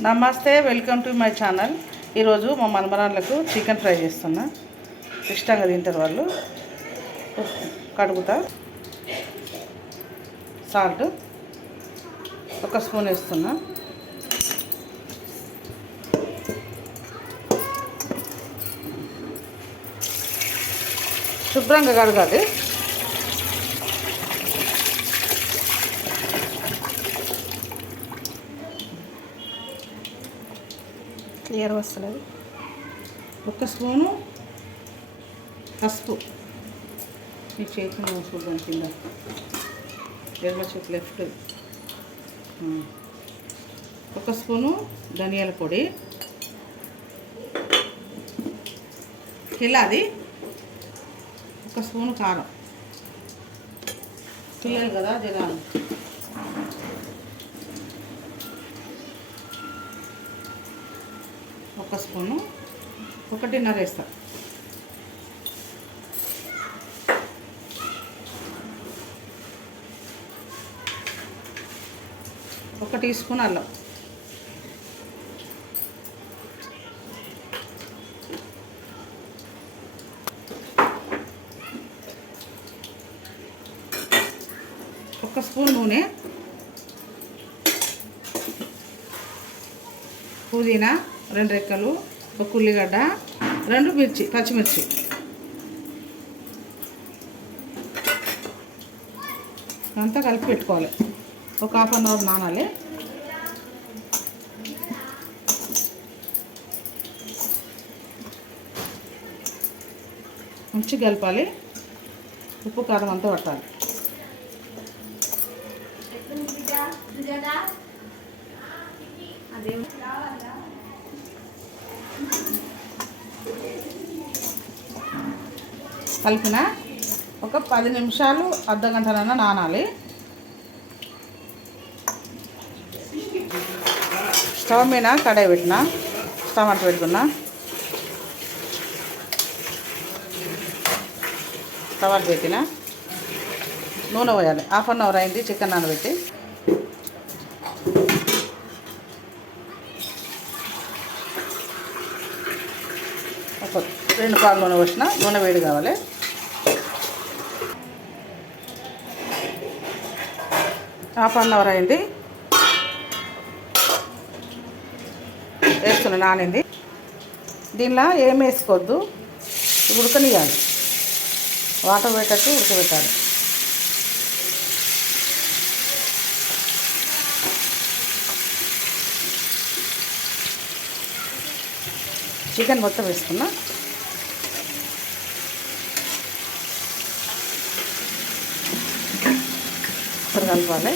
నమస్తే welcome to my channel. ఈరోజు మా మనమరాళ్ళకు చికెన్ ఫ్రై చేస్తున్నా. ఇష్టంగా తింటారు వాళ్ళు. కడుగుతా. సాల్ట్ ఒక స్పూన్ వేస్తున్నా. శుభ్రంగా కడగాలి. క్లియర్ వస్తలేదు. ఒక స్పూను పసుపు. మీ చేతిని చూద్దాం కింద. ఎర్ర చేతి లెఫ్ట్. ఒక స్పూను ధనియాల పొడి. కిలాది. ఒక స్పూను కారం. పిల్లలు కదా జనాలు. ఒక స్పూను. ఒకటిన్నర వేస్తా. ఒక టీ స్పూన్ అల్లం. ఒక స్పూన్ నూనె. పుదీనా. రెండు రెక్కలు ఒక ఉల్లిగడ్డ రెండు మిర్చి పచ్చిమిర్చి. అంతా కలిపి పెట్టుకోవాలి. ఒక హాఫ్ అన్ అవర్ నానాలి. మంచి కలపాలి. ఉప్పు కారం అంతా పట్టాలి. కలిపిన ఒక పది నిమిషాలు అర్ధ గంటలన్నా నానాలి. స్టవ్ మీద కడాయి పెట్టిన స్టవ్ అంట పెట్టుకున్నా. స్టవ్ అంట పెట్టిన. నూనె పోయాలి. హాఫ్ అన్ అవర్ అయింది చికెన్ నానబెట్టి. ఒక రెండు పాలు నూనె పోసిన నూనె వేడి కావాలి. హాఫ్ అన్ అవర్ అయింది. వేస్తున్నా నానింది. దీనిలో ఏం వేసుకోవద్దు ఉడకనియాలి వాటర్ పెట్టట్టు ఉడకబెట్టాలి. చికెన్ మొత్తం వేసుకున్నా. ఒకసారి కలపాలి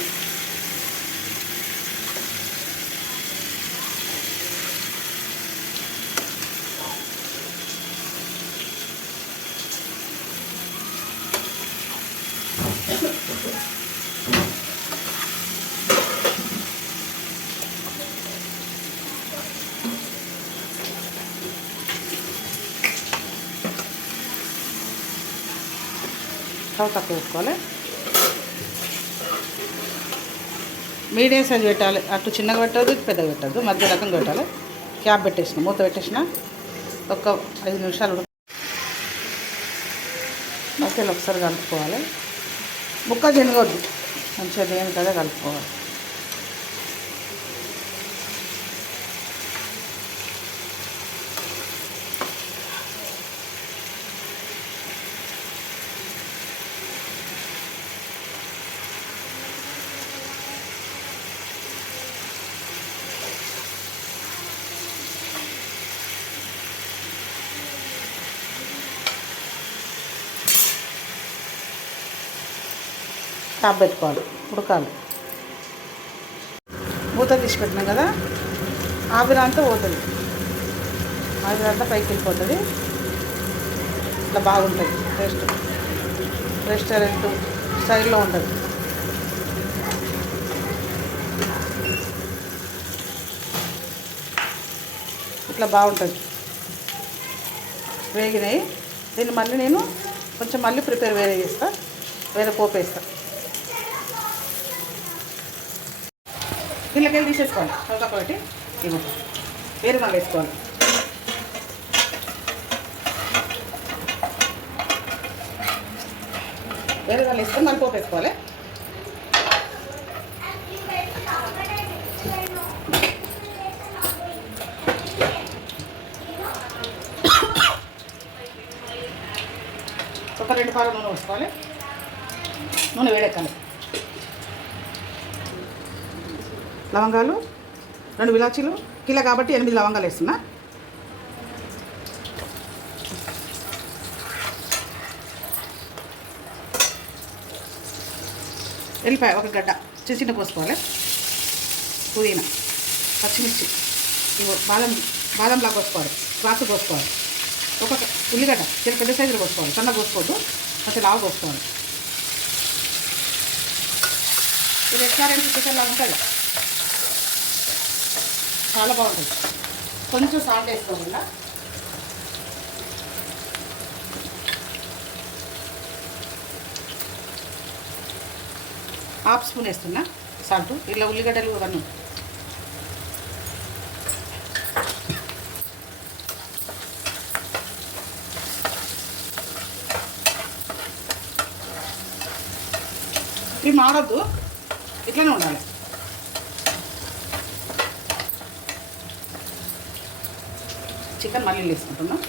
స్టవ్ తక్కువ పెట్టుకోవాలి మీడియం సైజ్ పెట్టాలి. అటు చిన్నగా పెట్టద్దు ఇటు పెద్దగా పెట్టద్దు. మధ్య రకంగా పెట్టాలి. క్యాప్ పెట్టేసిన మూత పెట్టేసిన ఒక ఐదు నిమిషాలు మధ్యలో ఒకసారి కలుపుకోవాలి. ముక్క జనగొద్దు. మంచిగా దేని కదా కలుపుకోవాలి. టాప్ పెట్టుకోవాలి ఉడకాలి. మూత తీసి పెట్టినాం కదా? ఆవిరంతా పోతుంది. ఆవిరంతా పైకి వెళ్ళిపోతుంది. ఇట్లా బాగుంటుంది టేస్ట్. రెస్టారెంట్ స్టైల్లో ఉంటుంది. ఇట్లా బాగుంటుంది. వేగినాయి. దీన్ని మళ్ళీ నేను కొంచెం మళ్ళీ ప్రిపేర్ వేరే చేస్తాను వేరే పోపు వేస్తాను పిల్లకాయలు తీసేసుకోండి. ఒకటి ఇవ్వ. వేరు దాంట్లో వేసుకోవాలి వేరే దాంట్లో వేసుకొని మళ్ళీ పోపు వేసుకోవాలి. ఒక రెండు పాలు నూనె వేసుకోవాలి నూనె వేడెక్కాలి. లవంగాలు రెండు విలాచీలు కిలో కాబట్టి ఎనిమిది లవంగాలు వేస్తున్నా. ఎల్లిపాయ ఒక గడ్డ చిన్న చిన్న పోసుకోవాలి. పుదీనా పచ్చిమిర్చి ఇగో బాదం బాదంలా కోసుకోవాలి క్రాసు కోసుకోవాలి ఒక ఉల్లిగడ్డ చిన్న పెద్ద సైజులో కోసుకోవాలి సన్న కోసుకోవద్దు కొంచెం లావు కోసుకోవాలి ఈ రెస్టారెంట్ చికెన్ లాగా ఉంటుంది చాలా బాగుంటుంది. కొంచెం సాల్ట్ వేసుకోకుండా. హాఫ్ స్పూన్ వేస్తున్నా సాల్ట్. ఇలా ఉల్లిగడ్డలు అవన్నీ. ఇవి మారద్దు ఇట్లనే ఉండాలి. చికెన్ మళ్ళీ వేసుకుంటున్నాం.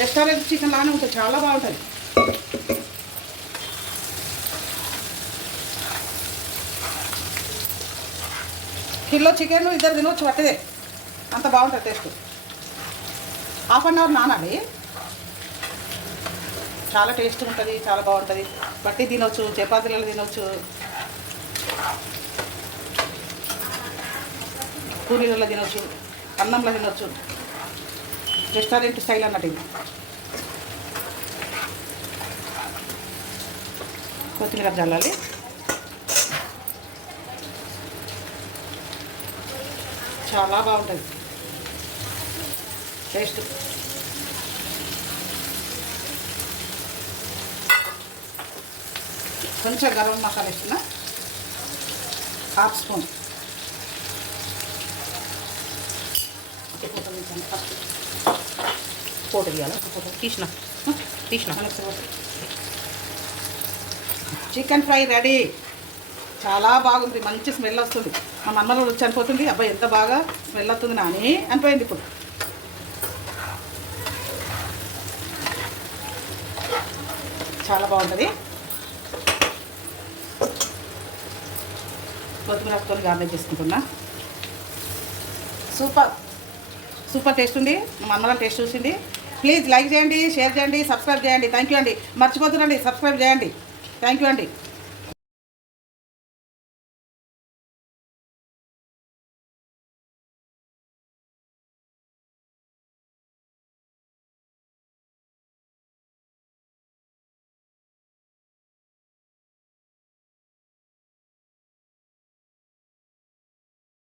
రెస్టారెంట్ చికెన్ లానే ఉంటుంది చాలా బాగుంటుంది. కిలో చికెన్ ఇద్దరు తినవచ్చు పట్టిదే అంత బాగుంటుంది టేస్ట్ హాఫ్ అన్ అవర్ నానాలి. చాలా టేస్ట్ ఉంటుంది చాలా బాగుంటుంది. పట్టి తినవచ్చు చపాతీలలో తినవచ్చు పూరీలలో తినొచ్చు అన్నంలో తినొచ్చు. రెస్టారెంట్ స్టైల్ అన్నట్టు ఇది. కొత్తిమీర చల్లాలి. చాలా బాగుంటుంది. టేస్ట్ కొంచెం గరం మసాలా ఇస్తున్నా హాఫ్ స్పూన్ ఫోటో తీయాలా ఫోటో తీసిన తీసిన చికెన్ ఫ్రై రెడీ చాలా బాగుంది. మంచి స్మెల్ వస్తుంది. మా మమ్మల్ని వచ్చి అనిపోతుంది అబ్బాయి ఎంత బాగా స్మెల్ వస్తుంది నాని అనిపోయింది ఇప్పుడు. చాలా బాగుంటుంది. కొత్తిమీరతో గార్నిష్ చేసుకుంటున్నా. సూపర్. సూపర్ టేస్ట్ ఉంది. మా టేస్ట్ చూసింది. ప్లీజ్ లైక్ చేయండి షేర్ చేయండి సబ్స్క్రైబ్ చేయండి. థ్యాంక్ యూ అండి. మర్చిపోతుండండి సబ్స్క్రైబ్ చేయండి. థ్యాంక్ యూ అండి.